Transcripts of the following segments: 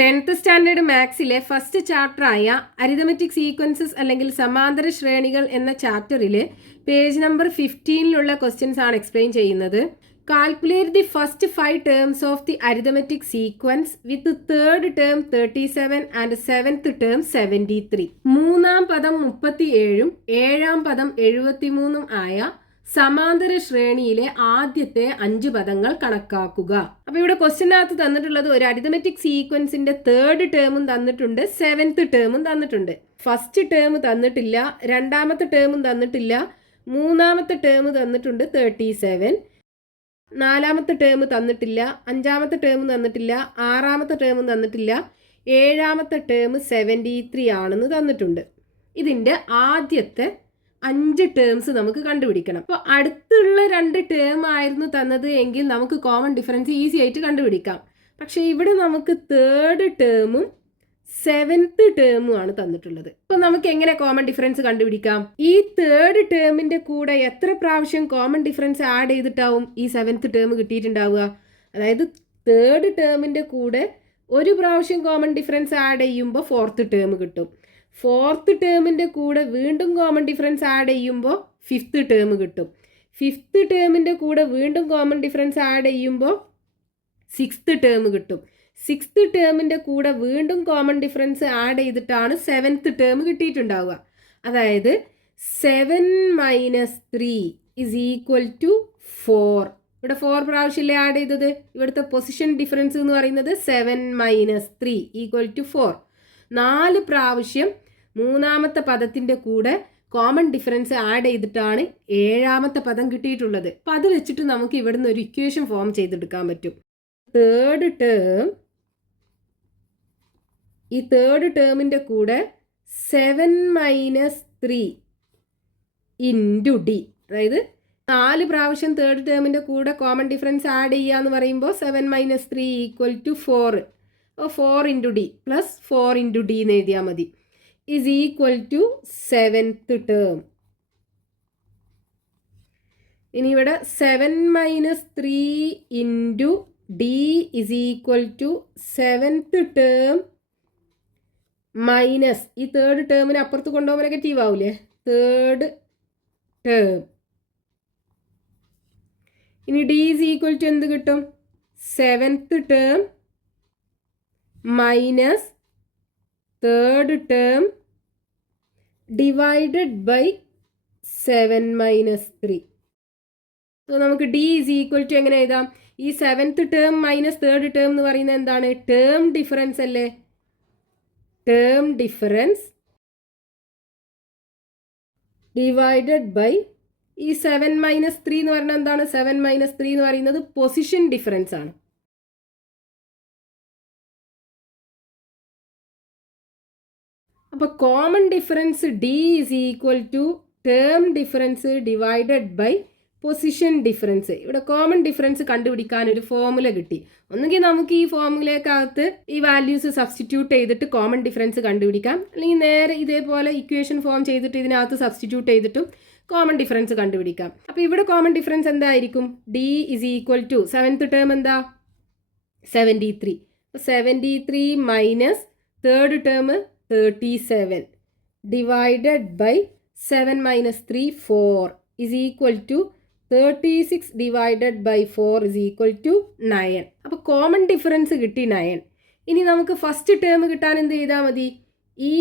10th standard മാത്സിലെ first ചാപ്റ്ററായ arithmetic sequences അല്ലെങ്കിൽ സമാന്തര ശ്രേണികൾ എന്ന ചാപ്റ്ററിലെ പേജ് നമ്പർ 15ലുള്ള ക്വസ്റ്റ്യൻസ് ആണ് എക്സ്പ്ലെയിൻ ചെയ്യുന്നത്. Calculate the first 5 terms of the arithmetic sequence with third term 37 and seventh term 73. മൂന്നാം പദം 37ഉം ഏഴാം പദം 73ഉം ആയ സമാന്തര ശ്രേണിയിലെ ആദ്യത്തെ 5 പദങ്ങൾ കണക്കാക്കുക. അപ്പൊ ഇവിടെ ക്വസ്റ്റ്യനകത്ത് തന്നിട്ടുള്ളത് ഒരു അരിതമെറ്റിക് സീക്വൻസിന്റെ തേർഡ് ടേമും തന്നിട്ടുണ്ട്, സെവൻത്ത് ടേമും തന്നിട്ടുണ്ട്. ഫസ്റ്റ് ടേം തന്നിട്ടില്ല, രണ്ടാമത്തെ ടേമും തന്നിട്ടില്ല, മൂന്നാമത്തെ ടേം തന്നിട്ടുണ്ട് 37, നാലാമത്തെ ടേം തന്നിട്ടില്ല, അഞ്ചാമത്തെ ടേം തന്നിട്ടില്ല, ആറാമത്തെ ടേമും തന്നിട്ടില്ല, ഏഴാമത്തെ ടേം 73 ആണെന്ന് തന്നിട്ടുണ്ട്. ഇതിന്റെ ആദ്യത്തെ 5 ടേംസ് നമുക്ക് കണ്ടുപിടിക്കണം. അപ്പോൾ അടുത്തുള്ള 2 ടേം ആയിരുന്നു തന്നത് എങ്കിൽ നമുക്ക് കോമൺ ഡിഫറൻസ് ഈസി ആയിട്ട് കണ്ടുപിടിക്കാം. പക്ഷേ ഇവിടെ നമുക്ക് തേർഡ് ടേമും സെവൻത്ത് ടേമും ആണ് തന്നിട്ടുള്ളത്. അപ്പോൾ നമുക്ക് എങ്ങനെ കോമൺ ഡിഫറൻസ് കണ്ടുപിടിക്കാം? ഈ തേർഡ് ടേമിന്റെ കൂടെ എത്ര പ്രാവശ്യം കോമൺ ഡിഫറൻസ് ആഡ് ചെയ്തിട്ടാവും ഈ സെവൻത്ത് ടേം കിട്ടിയിട്ടുണ്ടാവുക? അതായത് തേർഡ് ടേമിന്റെ കൂടെ ഒരു പ്രാവശ്യം കോമൺ ഡിഫറൻസ് ആഡ് ചെയ്യുമ്പോൾ ഫോർത്ത് ടേം കിട്ടും. ഫോർത്ത് ടേമിൻ്റെ കൂടെ വീണ്ടും കോമൺ ഡിഫറൻസ് ആഡ് ചെയ്യുമ്പോൾ ഫിഫ്ത്ത് ടേം കിട്ടും. ഫിഫ്ത്ത് ടേമിൻ്റെ കൂടെ വീണ്ടും കോമൺ ഡിഫറൻസ് ആഡ് ചെയ്യുമ്പോൾ സിക്സ്ത് ടേം കിട്ടും. സിക്സ്ത് ടേമിൻ്റെ കൂടെ വീണ്ടും കോമൺ ഡിഫറൻസ് ആഡ് ചെയ്തിട്ടാണ് സെവൻത്ത് ടേം കിട്ടിയിട്ടുണ്ടാവുക. അതായത് 7 - 3 = 4. ഇവിടെ 4 പ്രാവശ്യമല്ലേ ആഡ് ചെയ്തത്? ഇവിടുത്തെ പൊസിഷൻ ഡിഫറൻസ് എന്ന് പറയുന്നത് 7 - 3 = 4. 4 പ്രാവശ്യം മൂന്നാമത്തെ പദത്തിൻ്റെ കൂടെ കോമൺ ഡിഫറൻസ് ആഡ് ചെയ്തിട്ടാണ് ഏഴാമത്തെ പദം കിട്ടിയിട്ടുള്ളത്. അപ്പം അത് വെച്ചിട്ട് നമുക്ക് ഇവിടുന്ന് ഒരു ഇക്വേഷൻ ഫോം ചെയ്തെടുക്കാൻ പറ്റും. ഈ തേർഡ് ടേമിൻ്റെ കൂടെ 7 - 3 × d, അതായത് 4 പ്രാവശ്യം തേർഡ് ടേമിൻ്റെ കൂടെ കോമൺ ഡിഫറൻസ് ആഡ് ചെയ്യുക എന്ന് പറയുമ്പോൾ 7 - 3 = 4. 4 × d പ്ലസ് 4 × d എന്ന് എഴുതിയാൽ മതി. = സെവൻത്ത് ടേം. ഇനി ഇവിടെ 7 - 3 × d = സെവൻത്ത് ടേം മൈനസ് ഈ തേർഡ് ടേമിന് അപ്പുറത്ത് കൊണ്ടുപോകുമ്പോൾ നെഗറ്റീവ് ആവൂലേ? Third term. ഇനി d = എന്ത് കിട്ടും? Seventh term minus third term divided by 7 - 3. So നമുക്ക് d = എങ്ങനെ എഴുതാം? ഈ seventh term minus third term എന്ന് പറയുന്നത് എന്താണ്? ടേം ഡിഫറൻസ് അല്ലേ? ടേം ഡിഫറൻസ് ഡിവൈഡഡ് ബൈ ഈ 7 - 3 എന്ന് പറഞ്ഞാൽ എന്താണ്? 7 - 3 എന്ന് പറയുന്നത് പൊസിഷൻ ഡിഫറൻസ് ആണ്. അപ്പോൾ common difference d = term difference divided by position difference. ഇവിടെ കോമൺ ഡിഫറൻസ് കണ്ടുപിടിക്കാൻ ഒരു ഫോർമുല കിട്ടി. ഒന്നുകിൽ നമുക്ക് ഈ ഫോർമുലക്കകത്ത് ഈ വാല്യൂസ് സബ്സ്റ്റിറ്റ്യൂട്ട് ചെയ്തിട്ട് കോമൺ ഡിഫറൻസ് കണ്ടുപിടിക്കാം, അല്ലെങ്കിൽ നേരെ ഇതേപോലെ ഇക്വേഷൻ ഫോം ചെയ്തിട്ട് ഇതിനകത്ത് സബ്സ്റ്റിറ്റ്യൂട്ട് ചെയ്തിട്ടും കോമൺ ഡിഫറൻസ് കണ്ടുപിടിക്കാം. അപ്പോൾ ഇവിടെ കോമൺ ഡിഫറൻസ് എന്തായിരിക്കും? d = സെവൻത്ത് ടേം എന്താ? 73. 73 minus third term 37 divided by 7 - 3 4 = 36 divided by 4 = 9. അപ്പോൾ കോമൺ ഡിഫറൻസ് കിട്ടി 9. ഇനി നമുക്ക് ഫസ്റ്റ് ടേം കിട്ടാൻ എന്ത് ചെയ്താൽ മതി? ഈ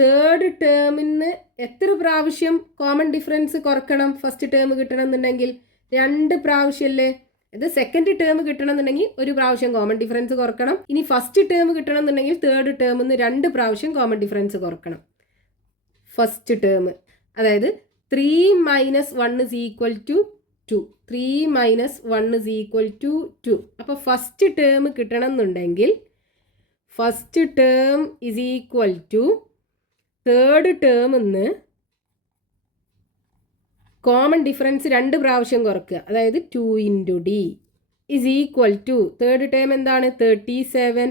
തേർഡ് ടേമിന് എത്ര പ്രാവശ്യം കോമൺ ഡിഫറൻസ് കുറക്കണം? ഫസ്റ്റ് ടേം കിട്ടണം എന്നുണ്ടെങ്കിൽ 2 പ്രാവശ്യമല്ലേ? ഇത് സെക്കൻഡ് ടേം കിട്ടണം എന്നുണ്ടെങ്കിൽ 1 പ്രാവശ്യം കോമൺ ഡിഫറൻസ് കുറക്കണം. ഇനി ഫസ്റ്റ് ടേം കിട്ടണം എന്നുണ്ടെങ്കിൽ തേർഡ് ടേമിൽ നിന്ന് 2 പ്രാവശ്യം കോമൺ ഡിഫറൻസ് കുറക്കണം. ഫസ്റ്റ് ടേം അതായത് 3 - 1 = 2. 3 - 1 = 2. അപ്പോൾ ഫസ്റ്റ് ടേം കിട്ടണം എന്നുണ്ടെങ്കിൽ ഫസ്റ്റ് ടേം = തേർഡ് ടേമിൽ നിന്ന് കോമൺ ഡിഫറൻസ് 2 പ്രാവശ്യം കുറക്കുക, അതായത് 2 × d = തേർഡ് ടേം എന്താണ്? 37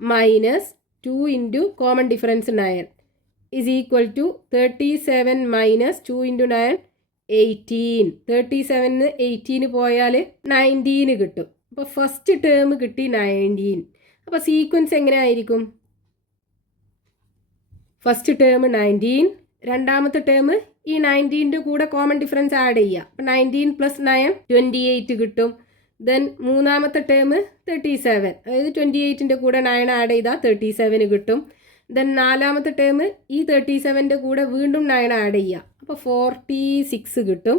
മൈനസ് 2 × കോമൺ ഡിഫറൻസ് 9 = 37 മൈനസ് 2 × 9 18. 37 18 പോയാൽ 19 കിട്ടും. അപ്പോൾ ഫസ്റ്റ് ടേം കിട്ടി 19. അപ്പോൾ സീക്വൻസ് എങ്ങനെയായിരിക്കും? ഫസ്റ്റ് ടേം 19, രണ്ടാമത്തെ ടേം ഈ 19ൻ്റെ കൂടെ കോമൺ ഡിഫറൻസ് ആഡ് ചെയ്യുക. അപ്പം 19 + 9 28 കിട്ടും. ദെൻ മൂന്നാമത്തെ ടേം 37, അതായത് 28ൻ്റെ കൂടെ 9 ആഡ് ചെയ്താൽ 37 കിട്ടും. ദെൻ നാലാമത്തെ ടേം ഈ 37ൻ്റെ കൂടെ വീണ്ടും 9 ആഡ് ചെയ്യുക, അപ്പോൾ 46 കിട്ടും.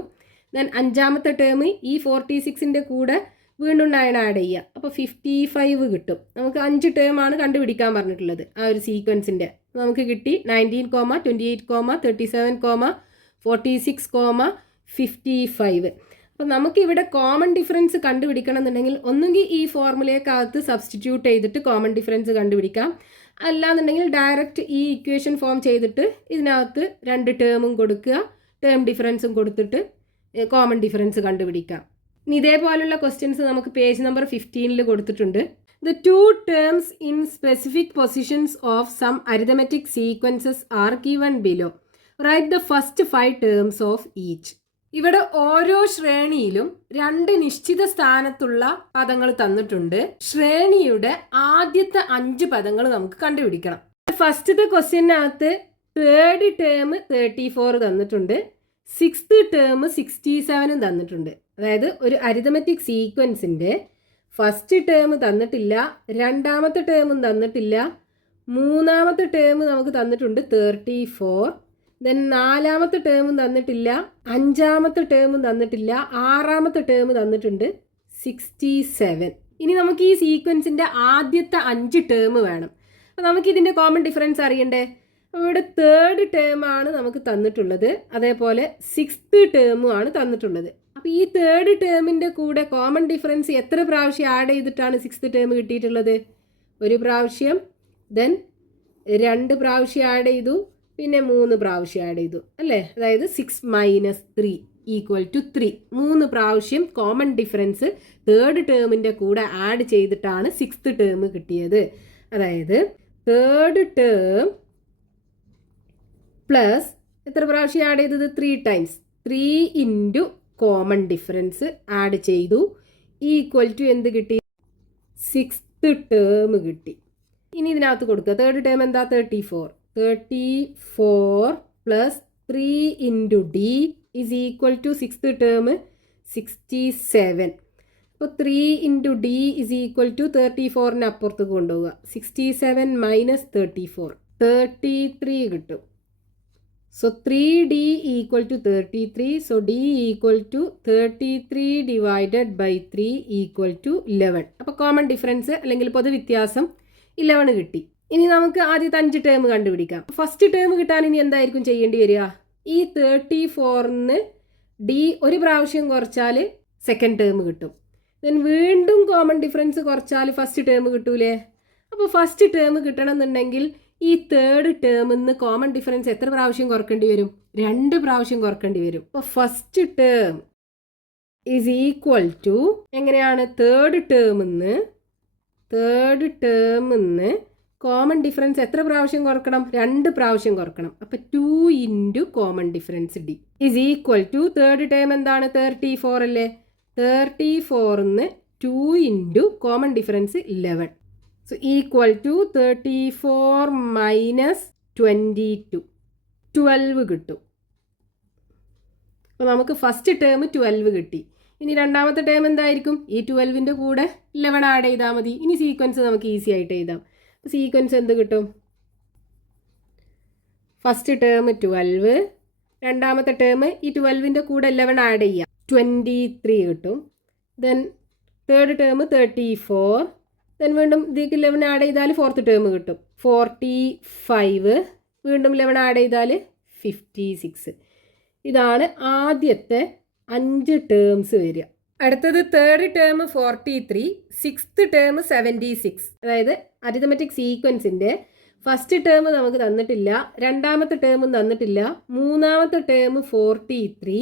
ദെൻ അഞ്ചാമത്തെ ടേം ഈ 46ൻ്റെ കൂടെ വീണ്ടും 9 ആഡ് ചെയ്യുക, അപ്പോൾ 55 കിട്ടും. നമുക്ക് 5 ടേമാണ് കണ്ടുപിടിക്കാൻ പറഞ്ഞിട്ടുള്ളത് ആ ഒരു സീക്വൻസിൻ്റെ. നമുക്ക് കിട്ടി 19, 28, 37, 46, 55. അപ്പോൾ നമുക്കിവിടെ കോമൺ ഡിഫറൻസ് കണ്ടുപിടിക്കണം എന്നുണ്ടെങ്കിൽ ഒന്നുകിൽ ഈ ഫോർമുലയ്ക്കകത്ത് സബ്സ്റ്റിറ്റ്യൂട്ട് ചെയ്തിട്ട് കോമൺ ഡിഫറൻസ് കണ്ടുപിടിക്കാം, അല്ലാന്നുണ്ടെങ്കിൽ ഡയറക്റ്റ് ഈ ഇക്വേഷൻ ഫോം ചെയ്തിട്ട് ഇതിനകത്ത് 2 ടേമും കൊടുക്കുക, ടേം ഡിഫറൻസും കൊടുത്തിട്ട് കോമൺ ഡിഫറൻസ് കണ്ടുപിടിക്കാം. ഇനി ഇതേപോലുള്ള ക്വസ്റ്റ്യൻസ് നമുക്ക് പേജ് നമ്പർ 15 കൊടുത്തിട്ടുണ്ട്. The two terms in specific positions of some arithmetic sequences are given below. Write the first 5 terms of each. ഇവിടെ ഓരോ ശ്രേണിയിലും 2 നിശ്ചിത സ്ഥാനത്തുള്ള പദങ്ങൾ തന്നിട്ടുണ്ട്. ശ്രേണിയുടെ ആദ്യത്തെ 5 പദങ്ങൾ നമുക്ക് കണ്ടുപിടിക്കണം. ഫസ്റ്റത്തെ ക്വസ്റ്റ്യനകത്ത് തേർഡ് ടേം 34 തന്നിട്ടുണ്ട്, സിക്സ്ത് ടേം 67 തന്നിട്ടുണ്ട്. അതായത് ഒരു അരിതമെറ്റിക് സീക്വൻസിൻ്റെ ഫസ്റ്റ് ടേം തന്നിട്ടില്ല, രണ്ടാമത്തെ ടേമും തന്നിട്ടില്ല, മൂന്നാമത്തെ ടേം നമുക്ക് തന്നിട്ടുണ്ട് 34, ദെൻ നാലാമത്തെ ടേമും തന്നിട്ടില്ല, അഞ്ചാമത്തെ ടേമും തന്നിട്ടില്ല, ആറാമത്തെ ടേം തന്നിട്ടുണ്ട് 67. ഇനി നമുക്ക് ഈ സീക്വൻസിൻ്റെ ആദ്യത്തെ 5 ടേം വേണം. അപ്പോൾ നമുക്കിതിൻ്റെ കോമൺ ഡിഫറൻസ് അറിയണ്ടേ? അപ്പോൾ ഇവിടെ തേർഡ് ടേമാണ് നമുക്ക് തന്നിട്ടുള്ളത്, അതേപോലെ സിക്സ്ത് ടേമും ആണ് തന്നിട്ടുള്ളത്. അപ്പോൾ ഈ തേർഡ് ടേമിൻ്റെ കൂടെ കോമൺ ഡിഫറൻസ് എത്ര പ്രാവശ്യം ആഡ് ചെയ്തിട്ടാണ് സിക്സ്ത് ടേം കിട്ടിയിട്ടുള്ളത്? 1 പ്രാവശ്യം, ദെൻ 2 പ്രാവശ്യം ആഡ് ചെയ്തു, പിന്നെ 3 പ്രാവശ്യം ആഡ് ചെയ്തു അല്ലേ? അതായത് 6 - 3 = 3. 3 പ്രാവശ്യം കോമൺ ഡിഫറൻസ് തേർഡ് ടേമിൻ്റെ കൂടെ ആഡ് ചെയ്തിട്ടാണ് സിക്സ്ത് ടേം കിട്ടിയത്. അതായത് തേർഡ് ടേം പ്ലസ് എത്ര പ്രാവശ്യം ആഡ് ചെയ്തത്? 3 times. 3 into common difference add ചെയ്തു = എന്ത് കിട്ടി? സിക്സ്ത് ടേം കിട്ടി. ഇനി ഇതിനകത്ത് കൊടുക്കുക. തേർഡ് ടേം എന്താ? 34 plus 3 into D = sixth term 67. അപ്പോൾ 3 ഇൻറ്റു ഡി = 34ന് അപ്പുറത്ത് കൊണ്ടുപോവുക. 67 - 34 33 കിട്ടും. So 3D = 33. So D = 33 divided by 3 = 11. അപ്പോൾ കോമൺ ഡിഫറൻസ് അല്ലെങ്കിൽ പൊതുവ്യത്യാസം 11 കിട്ടി. ഇനി നമുക്ക് ആദ്യത്തെ 5 ടേം കണ്ടുപിടിക്കാം. ഫസ്റ്റ് ടേം കിട്ടാൻ ഇനി എന്തായിരിക്കും ചെയ്യേണ്ടി വരിക? ഈ 34ന്ന് ഡി 1 പ്രാവശ്യം കുറച്ചാൽ സെക്കൻഡ് ടേം കിട്ടും. ദെൻ വീണ്ടും കോമൺ ഡിഫറൻസ് കുറച്ചാൽ ഫസ്റ്റ് ടേം കിട്ടൂലേ? അപ്പോൾ ഫസ്റ്റ് ടേം കിട്ടണം എന്നുണ്ടെങ്കിൽ ഈ തേർഡ് ടേമിൽ നിന്ന് കോമൺ ഡിഫറൻസ് എത്ര പ്രാവശ്യം കുറക്കേണ്ടി വരും? 2 പ്രാവശ്യം കുറക്കേണ്ടി വരും. അപ്പോൾ ഫസ്റ്റ് ടേം = എങ്ങനെയാണ്? തേർഡ് ടേമിൽ നിന്ന് കോമൺ ഡിഫറൻസ് എത്ര പ്രാവശ്യം കുറക്കണം? 2 പ്രാവശ്യം കുറക്കണം. അപ്പോൾ 2 into common difference D = third term എന്താണ്? 34 അല്ലേ? 34ന്ന് 2 ഇൻറ്റു കോമൺ ഡിഫറൻസ് 11. So = 34 - 22 12 കിട്ടും. അപ്പോൾ നമുക്ക് ഫസ്റ്റ് ടേം 12 കിട്ടി. ഇനി രണ്ടാമത്തെ ടേം എന്തായിരിക്കും? ഈ 12ൻ്റെ കൂടെ 11 ആഡ് ചെയ്താൽ മതി. ഇനി സീക്വൻസ് നമുക്ക് ഈസി ആയിട്ട് എഴുതാം. സീക്വൻസ് എന്ത് കിട്ടും? ഫസ്റ്റ് ടേം 12, രണ്ടാമത്തെ ടേം ഈ 12ൻ്റെ കൂടെ 11 ആഡ് ചെയ്യുക, 23 കിട്ടും. ദെൻ തേർഡ് ടേം 34, ദെൻ വീണ്ടും ഇതിലേക്ക് 11 ആഡ് ചെയ്താൽ ഫോർത്ത് ടേം കിട്ടും 45, വീണ്ടും 11 ആഡ് ചെയ്താൽ 56. ഇതാണ് ആദ്യത്തെ 5 ടേംസ് വരിക. അടുത്തത് തേർഡ് ടേം 43, സിക്സ്ത് ടേം 76. അതായത് അരിതമെറ്റിക് സീക്വൻസിൻ്റെ ഫസ്റ്റ് ടേം നമുക്ക് തന്നിട്ടില്ല, രണ്ടാമത്തെ ടേമും തന്നിട്ടില്ല, മൂന്നാമത്തെ ടേം 43,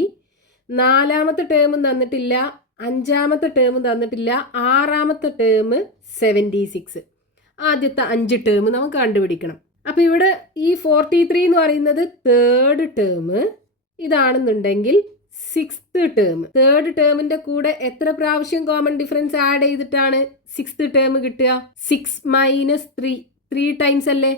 നാലാമത്തെ ടേമും തന്നിട്ടില്ല, അഞ്ചാമത്തെ ടേമും തന്നിട്ടില്ല, ആറാമത്തെ ടേം 76. ആദ്യത്തെ 5 ടേം നമുക്ക് കണ്ടുപിടിക്കണം. അപ്പോൾ ഇവിടെ ഈ 43 എന്ന് പറയുന്നത് തേർഡ് ടേം, ഇതാണെന്നുണ്ടെങ്കിൽ സിക്സ്ത് ടേം. തേർഡ് ടേമിന്റെ കൂടെ എത്ര പ്രാവശ്യം കോമൺ ഡിഫറൻസ് ആഡ് ചെയ്തിട്ടാണ് സിക്സ്ത് ടേം കിട്ടുക? 6 - 3 3 ടൈംസ് അല്ലേ?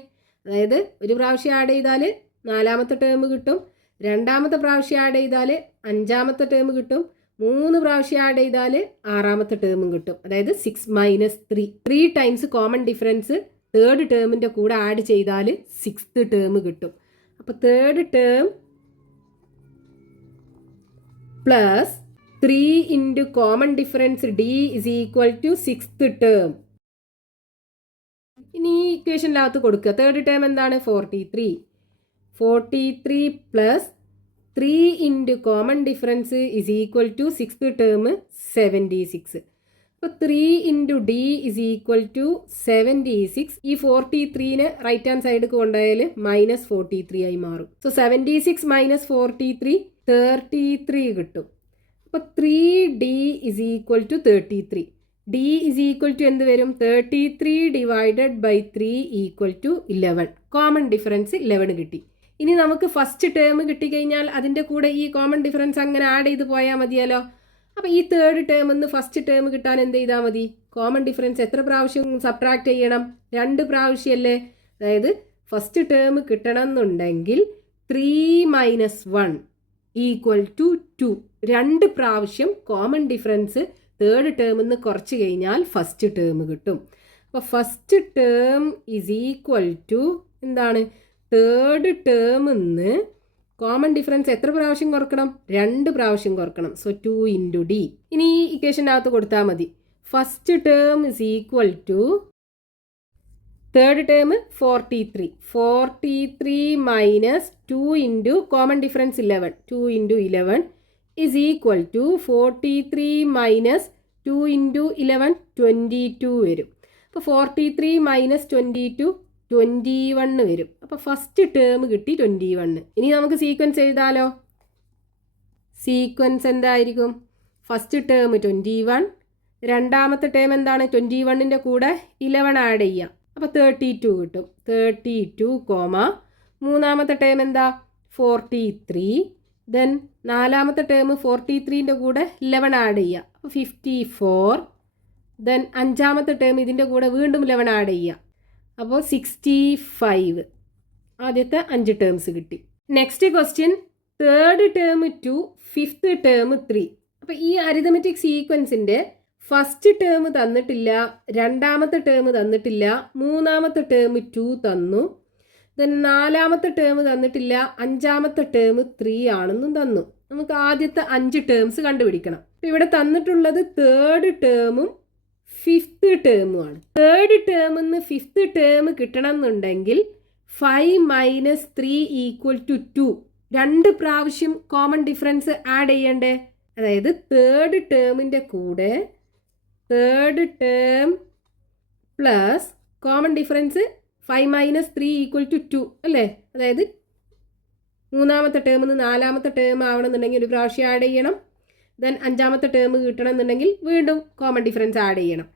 അതായത് ഒരു പ്രാവശ്യം ആഡ് ചെയ്താൽ 4ാമത്തെ ടേം കിട്ടും, 2ാമത്തെ പ്രാവശ്യം ആഡ് ചെയ്താൽ 5ാമത്തെ ടേം കിട്ടും, 3 പ്രാവശ്യം ആഡ് ചെയ്താൽ 6ാമത്തെ ടേമും കിട്ടും. അതായത് 6 - 3 3 ടൈംസ് കോമൺ ഡിഫറൻസ് തേർഡ് ടേമിന്റെ കൂടെ ആഡ് ചെയ്താൽ സിക്സ്ത് ടേം കിട്ടും. അപ്പോൾ third term plus 3 into common difference D is equal to sixth term. ഇനി ഈ ഇക്വേഷനിനകത്ത് കൊടുക്കുക. തേർഡ് ടേം എന്താണ്? 43. 43 plus 3 into common difference is equal to sixth term 76. അപ്പോൾ 3 into D is equal to 76. ഈ 43നെ റൈറ്റ് ഹാൻഡ് സൈഡിൽ കൊണ്ടുപോയാൽ -43 ആയി മാറും. സോ 76 - 43 33 കിട്ടും. അപ്പോൾ 3D is equal to 33. D is equal to എന്ത് വരും? 33 divided by 3 equal to 11. Common difference 11 കിട്ടി. ഇനി നമുക്ക് ഫസ്റ്റ് ടേം കിട്ടിക്കഴിഞ്ഞാൽ അതിൻ്റെ കൂടെ ഈ കോമൺ ഡിഫറൻസ് അങ്ങനെ ആഡ് ചെയ്ത് പോയാൽ മതിയല്ലോ. അപ്പോൾ ഈ തേർഡ് ടേം നിന്ന് ഫസ്റ്റ് ടേം കിട്ടാൻ എന്ത് ചെയ്താൽ മതി? കോമൺ ഡിഫറൻസ് എത്ര പ്രാവശ്യം സബ്ട്രാക്ട് ചെയ്യണം? 2 പ്രാവശ്യമല്ലേ? അതായത് ഫസ്റ്റ് ടേം കിട്ടണം എന്നുണ്ടെങ്കിൽ 3 - 1 ഈക്വൽ ടു 2. 2 പ്രാവശ്യം കോമൺ ഡിഫറൻസ് തേർഡ് ടേമിൽ നിന്ന് കുറച്ച് കഴിഞ്ഞാൽ ഫസ്റ്റ് ടേം കിട്ടും. അപ്പോൾ first term is equal to എന്താണ്? തേർഡ് ടേമിൽ നിന്ന് കോമൺ ഡിഫറൻസ് എത്ര പ്രാവശ്യം കുറക്കണം? 2 പ്രാവശ്യം കുറക്കണം. So 2 into D. ഇനി ഈ ഇക്വേഷനകത്ത് കൊടുത്താൽ മതി. First term is equal to third term 43. 43 minus 2 into common difference 11. 2 into 11 is equal to 43 minus 2 into 11 22 വരും. അപ്പോൾ 43 മൈനസ് 22 21 വരും. അപ്പോൾ ഫസ്റ്റ് ടേം കിട്ടി 21. ഇനി നമുക്ക് സീക്വൻസ് എഴുതാലോ. സീക്വൻസ് എന്തായിരിക്കും? ഫസ്റ്റ് ടേം 21, രണ്ടാമത്തെ ടേം എന്താണ്? 21ൻ്റെ കൂടെ 11 ആഡ് ചെയ്യാം. അപ്പോൾ 32 കിട്ടും. 32, മൂന്നാമത്തെ ടേം എന്താ? 43. ദെൻ നാലാമത്തെ ടേം 43ൻ്റെ കൂടെ 11 ആഡ് ചെയ്യുക. അപ്പോൾ 54. ദെൻ അഞ്ചാമത്തെ ടേം ഇതിൻ്റെ കൂടെ വീണ്ടും 11 ആഡ് ചെയ്യുക. അപ്പോൾ 65. ആദ്യത്തെ 5 ടേംസ് കിട്ടി. Next question, third term 2, fifth term 3. അപ്പോൾ ഈ അരിതമെറ്റിക് സീക്വൻസിൻ്റെ ഫസ്റ്റ് ടേം തന്നിട്ടില്ല, രണ്ടാമത്തെ ടേം തന്നിട്ടില്ല, മൂന്നാമത്തെ ടേം 2 തന്നു, ദെൻ നാലാമത്തെ ടേം തന്നിട്ടില്ല, അഞ്ചാമത്തെ ടേം 3 ആണെന്നും തന്നു. നമുക്ക് ആദ്യത്തെ 5 ടേംസ് കണ്ടുപിടിക്കണം. അപ്പോൾ ഇവിടെ തന്നിട്ടുള്ളത് തേർഡ് ടേമും ഫിഫ്ത്ത് ടേമുമാണ്. തേർഡ് ടേമിൽ നിന്ന് ഫിഫ്ത്ത് ടേം കിട്ടണം എന്നുണ്ടെങ്കിൽ 5 - 3 ഈക്വൽ ടു 2. 2 പ്രാവശ്യം കോമൺ ഡിഫറൻസ് ആഡ് ചെയ്യണ്ടേ? അതായത് തേർഡ് ടേമിൻ്റെ കൂടെ third term plus common difference 5 - 3 equal to 2 അല്ലേ? അതായത് മൂന്നാമത്തെ ടേമിൽ നിന്ന് നാലാമത്തെ ടേം ആവണമെന്നുണ്ടെങ്കിൽ ഒരു പ്രാവശ്യം ആഡ് ചെയ്യണം. ദെൻ അഞ്ചാമത്തെ ടേം കിട്ടണം എന്നുണ്ടെങ്കിൽ വീണ്ടും കോമൺ ഡിഫറൻസ് ആഡ് ചെയ്യണം.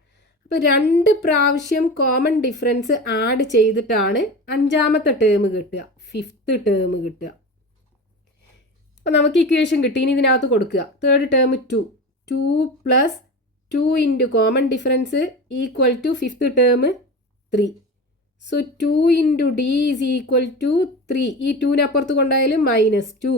അപ്പോൾ 2 പ്രാവശ്യം കോമൺ ഡിഫറൻസ് ആഡ് ചെയ്തിട്ടാണ് അഞ്ചാമത്തെ ടേം കിട്ടുക, ഫിഫ്ത്ത് ടേം കിട്ടുക. അപ്പോൾ നമുക്ക് ഇക്വേഷൻ കിട്ടി. ഇനി ഇതിനകത്ത് കൊടുക്കുക. Third term 2 plus 2 into common difference equal to fifth term 3. So 2 into D is equal to 3. ഈ 2നെ അപ്പുറത്ത് കൊണ്ടായാലും -2.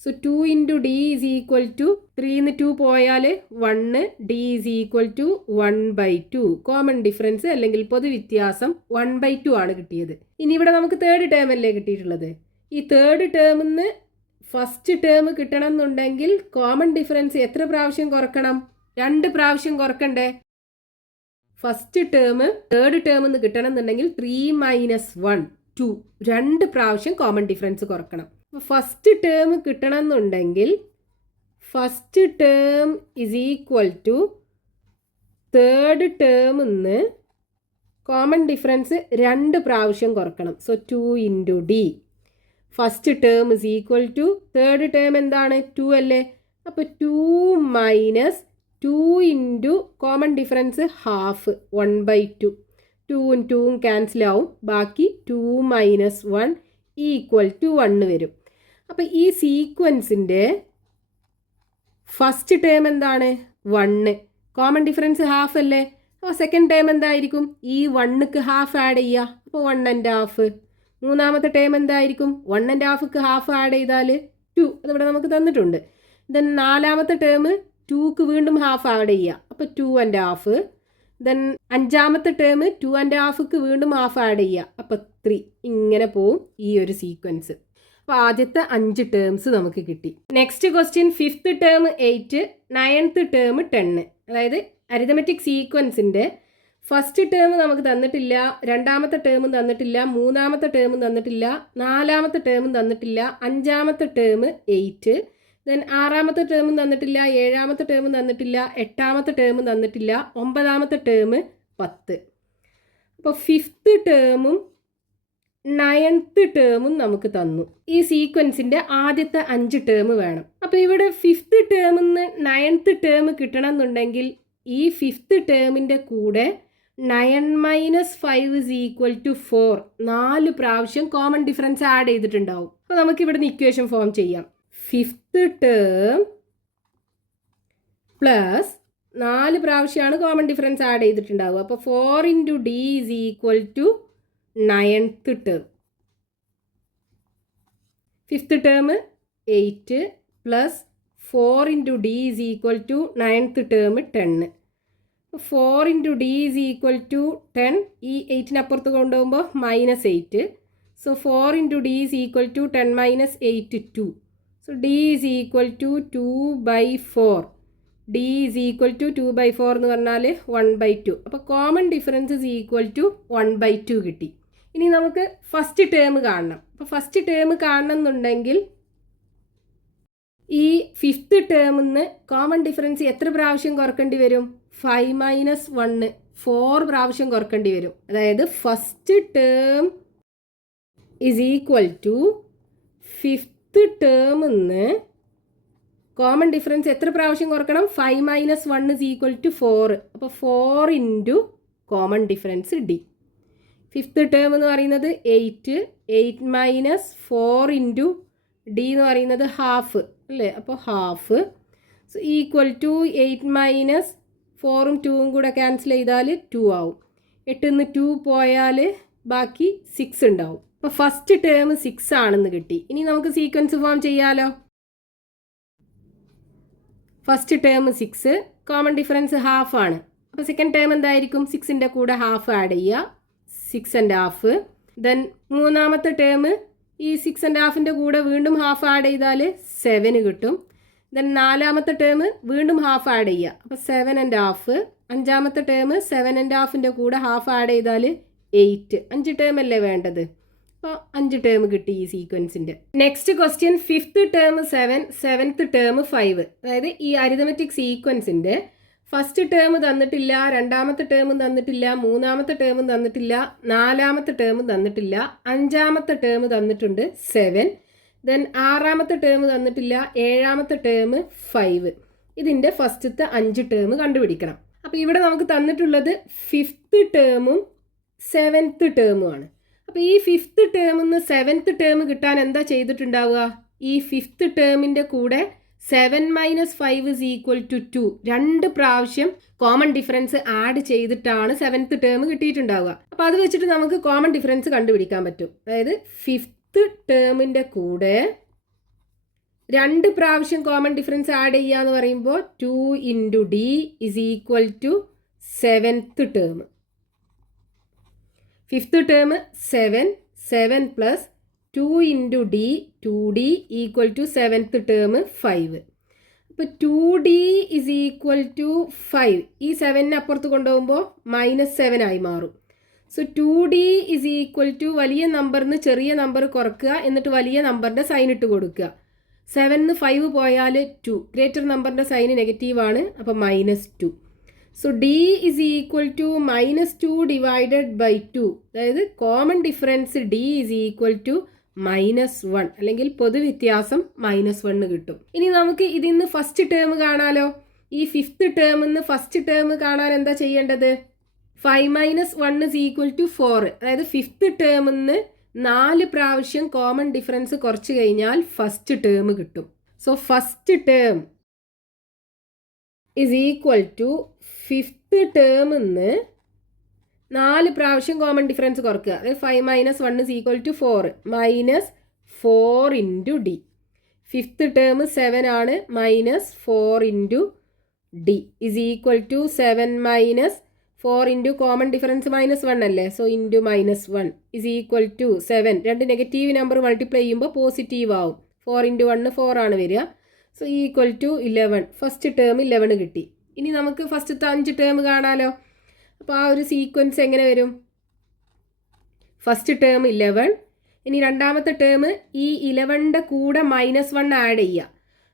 So 2 into D is equal to 3 2 പോയാൽ 1, D is equal to 1/2. Common difference അല്ലെങ്കിൽ പൊതുവ്യത്യാസം 1/2 ആണ് കിട്ടിയത്. ഇനി ഇവിടെ നമുക്ക് തേർഡ് ടേം അല്ലേ കിട്ടിയിട്ടുള്ളത്. ഈ തേർഡ് ടേമിൽ നിന്ന് ഫസ്റ്റ് ടേം കിട്ടണം എന്നുണ്ടെങ്കിൽ കോമൺ ഡിഫറൻസ് എത്ര പ്രാവശ്യം കുറക്കണം? 2 പ്രാവശ്യം കുറക്കണ്ടേ? ഫസ്റ്റ് ടേം തേർഡ് ടേമിൽ നിന്ന് കിട്ടണം എന്നുണ്ടെങ്കിൽ 3 - 1 2. 2 പ്രാവശ്യം കോമൺ ഡിഫറൻസ് കുറക്കണം. ഫസ്റ്റ് ടേം കിട്ടണം എന്നുണ്ടെങ്കിൽ first term is equal to third ടേമിൽ നിന്ന് കോമൺ ഡിഫറൻസ് 2 പ്രാവശ്യം കുറക്കണം. So 2 into D. First term is equal to third term എന്താണ്? 2 അല്ലേ? അപ്പോൾ 2 minus 2 into common difference half 1/2. 2ഉം 2ഉം ക്യാൻസൽ ആവും. ബാക്കി 2 - 1 ഈക്വൽ ടു 1 വരും. അപ്പോൾ ഈ സീക്വൻസിൻ്റെ ഫസ്റ്റ് ടേം എന്താണ്? 1. കോമൺ ഡിഫറൻസ് ഹാഫ് അല്ലേ? അപ്പോൾ സെക്കൻഡ് ടേം എന്തായിരിക്കും? ഈ 1ക്ക് ഹാഫ് ആഡ് ചെയ്യുക. അപ്പോൾ 1.5. മൂന്നാമത്തെ ടേം എന്തായിരിക്കും? 1.5ക്ക് ഹാഫ് ആഡ് ചെയ്താൽ 2. അതിവിടെ നമുക്ക് തന്നിട്ടുണ്ട്. ദെൻ നാലാമത്തെ ടേം 2ക്ക് വീണ്ടും ഹാഫ് ആഡ് ചെയ്യുക. അപ്പോൾ 2.5. ദെൻ അഞ്ചാമത്തെ ടേം 2.5ക്ക് വീണ്ടും ഹാഫ് ആഡ് ചെയ്യുക. അപ്പോൾ 3. ഇങ്ങനെ പോവും ഈ ഒരു സീക്വൻസ്. അപ്പോൾ ആദ്യത്തെ 5 ടേംസ് നമുക്ക് കിട്ടി. Next question, 5th term 8, 9th term 10. അതായത് അരിതമെറ്റിക് സീക്വൻസിൻ്റെ ഫസ്റ്റ് ടേം നമുക്ക് തന്നിട്ടില്ല, രണ്ടാമത്തെ ടേമും തന്നിട്ടില്ല, മൂന്നാമത്തെ ടേമും തന്നിട്ടില്ല, നാലാമത്തെ ടേമും തന്നിട്ടില്ല, അഞ്ചാമത്തെ ടേം 8, ദെൻ ആറാമത്തെ ടേമും തന്നിട്ടില്ല, ഏഴാമത്തെ ടേമും തന്നിട്ടില്ല, എട്ടാമത്തെ ടേമും തന്നിട്ടില്ല, ഒമ്പതാമത്തെ ടേം 10. അപ്പോൾ 5th ടേമും 9th ടേമും നമുക്ക് തന്നു. ഈ സീക്വൻസിൻ്റെ ആദ്യത്തെ 5 ടേം വേണം. അപ്പോൾ ഇവിടെ 5th ടേമിൽ നിന്ന് 9th ടേം കിട്ടണം എന്നുണ്ടെങ്കിൽ ഈ 5th ടേമിൻ്റെ കൂടെ 9 - 5 = 4 4 പ്രാവശ്യം കോമൺ ഡിഫറൻസ് ആഡ് ചെയ്തിട്ടുണ്ടാവും. അപ്പോൾ നമുക്കിവിടെ ഇക്വേഷൻ ഫോം ചെയ്യാം. 5th ടേം പ്ലസ് 4 പ്രാവശ്യമാണ് കോമൺ ഡിഫറൻസ് ആഡ് ചെയ്തിട്ടുണ്ടാവുക. അപ്പോൾ 4 × d = 9th term. 5th term 8 plus 4 × d = 9th term 10. 4 × d = 10. ഈ 8ന് അപ്പുറത്ത് കൊണ്ടുപോകുമ്പോൾ -8. So 4 × d = 10 - 8 2. So d = 2/4. d = 2/4 എന്ന് പറഞ്ഞാൽ 1/2. അപ്പോൾ കോമൺ ഡിഫറൻസ് = 1/2 കിട്ടി. ഇനി നമുക്ക് ഫസ്റ്റ് ടേം കാണണം. അപ്പോൾ ഫസ്റ്റ് ടേം കാണണം എന്നുണ്ടെങ്കിൽ ഈ 5th ടേമിൽ നിന്ന് കോമൺ ഡിഫറൻസ് എത്ര പ്രാവശ്യം കുറക്കേണ്ടി വരും? 5 - 1 4 പ്രാവശ്യം കുറക്കേണ്ടി വരും. അതായത് ഫസ്റ്റ് ടേം = 5th ടേമിൽ നിന്ന് കോമൺ ഡിഫറൻസ് എത്ര പ്രാവശ്യം കുറക്കണം? 5 - 1 = 4. അപ്പോൾ 4 × common difference d. 5th term എന്ന് പറയുന്നത് 8. 8 - 4 × d എന്ന് പറയുന്നത് ഹാഫ് അല്ലേ? അപ്പോൾ ഹാഫ്. സോ = 8 - 4ഉം 2ഉം കൂടെ ക്യാൻസൽ ചെയ്താൽ 2 ആവും. 8 നിന്ന് 2 പോയാൽ ബാക്കി 6 ഉണ്ടാവും. അപ്പോൾ ഫസ്റ്റ് ടേം 6 ആണെന്ന് കിട്ടി. ഇനി നമുക്ക് സീക്വൻസ് ഫോം ചെയ്യാലോ. First term 6, common difference half ആണ്. അപ്പോൾ സെക്കൻഡ് ടേം എന്തായിരിക്കും? 6ൻ്റെ കൂടെ ഹാഫ് ആഡ് ചെയ്യുക, 6.5. ദെൻ മൂന്നാമത്തെ ടേം ഈ 6.5ൻ്റെ കൂടെ വീണ്ടും ഹാഫ് ആഡ് ചെയ്താൽ 7 കിട്ടും. ദെൻ നാലാമത്തെ ടേം വീണ്ടും ഹാഫ് ആഡ് ചെയ്യുക, അപ്പോൾ 7.5. അഞ്ചാമത്തെ ടേം 7.5ൻ്റെ കൂടെ ഹാഫ് ആഡ് ചെയ്താൽ 8. 5 ടേം അല്ലേ വേണ്ടത്? അപ്പോൾ 5 ടേം കിട്ടി ഈ സീക്വൻസിൻ്റെ. Next question, 5th term 7, 7th term 5. അതായത് ഈ അരിതമെറ്റിക് സീക്വൻസിൻ്റെ ഫസ്റ്റ് ടേം തന്നിട്ടില്ല, രണ്ടാമത്തെ ടേമും തന്നിട്ടില്ല, മൂന്നാമത്തെ ടേമും തന്നിട്ടില്ല, നാലാമത്തെ ടേമും തന്നിട്ടില്ല, അഞ്ചാമത്തെ ടേം തന്നിട്ടുണ്ട് 7. ദെൻ ആറാമത്തെ ടേം തന്നിട്ടില്ല, ഏഴാമത്തെ ടേം 5. ഇതിൻ്റെ ഫസ്റ്റത്തെ 5 ടേം കണ്ടുപിടിക്കണം. അപ്പോൾ ഇവിടെ നമുക്ക് തന്നിട്ടുള്ളത് 5th ടേമും 7th ടേമുമാണ്. അപ്പോൾ ഈ 5th ടേമിൽ നിന്ന് 7th ടേം കിട്ടാൻ എന്താ ചെയ്തിട്ടുണ്ടാവുക? ഈ 5th ടേമിൻ്റെ കൂടെ 7 - 5 = 2 2 പ്രാവശ്യം കോമൺ ഡിഫറൻസ് ആഡ് ചെയ്തിട്ടാണ് 7th ടേം കിട്ടിയിട്ടുണ്ടാവുക. അപ്പോൾ അത് വെച്ചിട്ട് നമുക്ക് കോമൺ ഡിഫറൻസ് കണ്ടുപിടിക്കാൻ പറ്റും. അതായത് 5th ടേമിൻ്റെ കൂടെ 2 പ്രാവശ്യം കോമൺ ഡിഫറൻസ് ആഡ് ചെയ്യുക എന്ന് പറയുമ്പോൾ 2 × d = 7th term. 5th term 7, 7 plus 2 × d 2d = 7th term 5. അപ്പോൾ 2d = 5. ഈ 7നെ അപ്പുറത്ത് കൊണ്ടുപോകുമ്പോൾ -7 ആയി മാറും. സോ 2d = വലിയ നമ്പറിന് ചെറിയ നമ്പർ കുറക്കുക, എന്നിട്ട് വലിയ നമ്പറിൻ്റെ സൈൻ ഇട്ട് കൊടുക്കുക. 7 5 പോയാൽ 2, ഗ്രേറ്റർ നമ്പറിൻ്റെ സൈന് നെഗറ്റീവാണ്, അപ്പോൾ -2. So d = -2 divided by 2. അതായത് കോമൺ ഡിഫറൻസ് d = -1 അല്ലെങ്കിൽ പൊതുവ്യത്യാസം -1 കിട്ടും. ഇനി നമുക്ക് ഇതിന്ന് ഫസ്റ്റ് ടേം കാണാലോ. ഈ 5th ടേമിൽ നിന്ന് ഫസ്റ്റ് ടേം കാണാൻ എന്താ ചെയ്യേണ്ടത്? 5 - 1 = 4. അതായത് 5th ടേമിൽ നിന്ന് 4 പ്രാവശ്യം കോമൺ ഡിഫറൻസ് കുറച്ച് കഴിഞ്ഞാൽ ഫസ്റ്റ് ടേം കിട്ടും. So first term is equal to 5th ടേമിൽ നിന്ന് 4 പ്രാവശ്യം കോമൺ ഡിഫറൻസ് കുറക്കുക. അതായത് 5 - 1 is equal to 4 -4 into D. 5th term 7 ആണ്, -4 into D is equal to 7 - 4 into common difference -1 അല്ലേ, so into -1 is equal to 7. രണ്ട് negative number multiply ചെയ്യുമ്പോൾ positive ആവും. 4 ഇൻറ്റു 1 4 ആണ് വരിക. So equal to 11. First term 11 കിട്ടി. ഇനി നമുക്ക് ഫസ്റ്റത്തെ 5 ടേം കാണാമല്ലോ. അപ്പോൾ ആ ഒരു സീക്വൻസ് എങ്ങനെ വരും? ഫസ്റ്റ് ടേം 11, ഇനി രണ്ടാമത്തെ ടേം ഈ 11ൻ്റെ കൂടെ -1 ആഡ് ചെയ്യുക.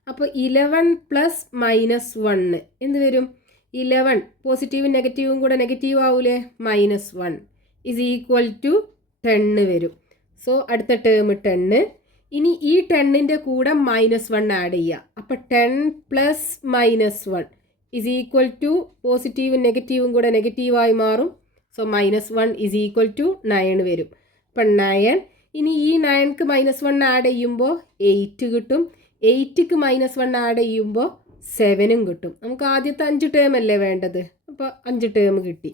അപ്പോൾ 11 പ്ലസ് -1 എന്ത് വരും? 11 പോസിറ്റീവും നെഗറ്റീവും കൂടെ നെഗറ്റീവ് ആവൂലേ, -1 ഇസ് ഈക്വൽ ടു 10 വരും. സോ അടുത്ത ടേം 10. ഇനി ഈ 10ൻ്റെ കൂടെ -1 ആഡ് ചെയ്യുക. അപ്പോൾ 10 പ്ലസ് -1 ഇസ് ഈക്വൽ ടു പോസിറ്റീവും നെഗറ്റീവും കൂടെ നെഗറ്റീവായി മാറും. സോ -1 ഇസ് ഈക്വൽ ടു 9 വരും. അപ്പം 9. ഇനി ഈ 9ക്ക് -1 ആഡ് ചെയ്യുമ്പോൾ 8 കിട്ടും. 8ക്ക് -1 ആഡ് ചെയ്യുമ്പോൾ 7 കിട്ടും. നമുക്ക് ആദ്യത്തെ 5 ടേം അല്ലേ വേണ്ടത്, അപ്പോൾ 5 ടേം കിട്ടി.